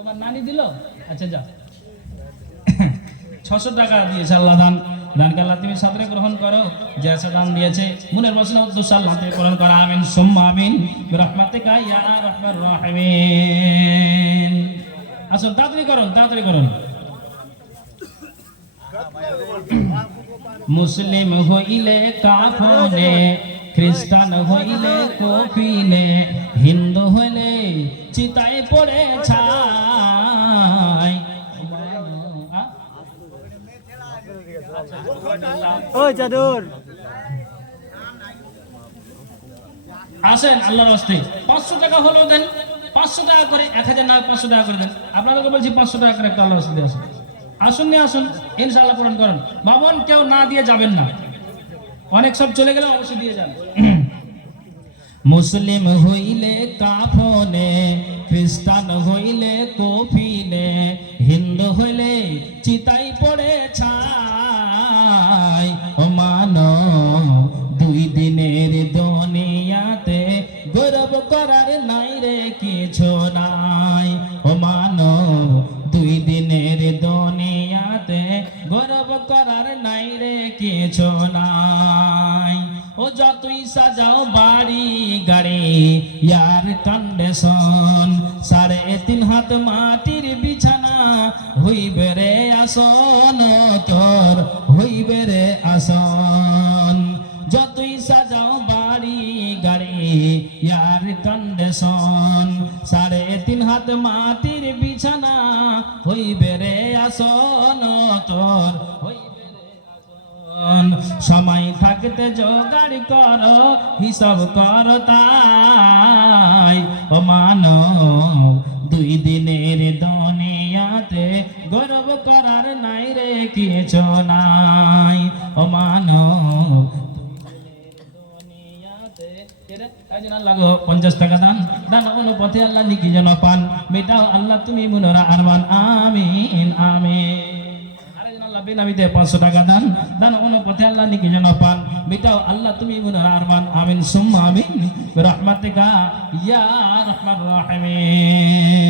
তোমার নানি দিল, আচ্ছা যা। 600 টাকা দিয়েছে আল্লাহ দান, দানকে আল্লাহ তুমি সাদরে গ্রহণ করো। যে আছে দান দিয়েছে মনের বাসনা উদ্দেশ্য আল্লাহ থেকে পূরণ করো, আমিন সুম্মা আমিন বিরহমাতিকা ইয়া আরহামার রাহিমিন। আসুন তাড়াতাড়ি করুন, তাড়াতাড়ি করুন। মুসলিম হইলে কাফনে, খ্রিস্টান হইলে কফিনে, হিন্দু হইলে চিতায় পড়ে ছাই। ও চাদর আসেন আল্লাহর রাস্তে 500 টাকা হলো দেন, 500 টাকা করে, 1000 না 500 টাকা করে দেন। আপনাদেরকে বলছি 500 টাকা করে একটা আল্লাহর রাস্তে আসুন, আসুন নিয়ে আসুন, ইনশাআল্লাহ পূরণ করুন। বাবন কেউ না দিয়ে যাবেন না, অনেক সব চলে গেলে অবশ্যই দিয়ে যান। মুসলিম হইলে কাফনে, খ্রিস্টান হইলে কফিনে, হিন্দু হইলে চিতাই পড়ে ছাই। ও মানব 2 দিনের দুনিয়াতে গৌরব করার নাই রে কিছু নাই। ও মানব 2 দিনের দুনিয়াতে গৌরব করার নাই রে কিছু নাই। ও যতই সাজাও বাড়ি গাড়ি ইয়ার কন্ডিশন, 3.5 হাত মাটির বিছানা হইবে রে আসন, তোর হইবে রে আসন। যতই সাজাও বাড়ি গাড়ি ইয়ার কন্ডিশন, 3.5 হাত মাটির বিছানা হইবে রে আসন, তোর হইবে রে আসন। সময় থাকতে জোগাড় কর, হিসাব কর তাই। ও মানব 2 দিনের দুনিয়াতে গৌরব করার নাই রে কিছু নাই। ও মানব লাগো 50 টাকা দান, দান অনুপথে আল্লাহ নিকি যেন পান, মেটাও আল্লাহ তুমি মনোরা আরমান, আমিন আমিন। আরেকজন আল্লাহ বিনামিতে 500 টাকা দান, দান অনুপথে আল্লাহ নিকি যেন পান, মেটাও আল্লাহ তুমি মনোরা আরমান, আমিন সুম্মা আমিন বিরহমাতিকা ইয়া আরহামার রাহিমিন।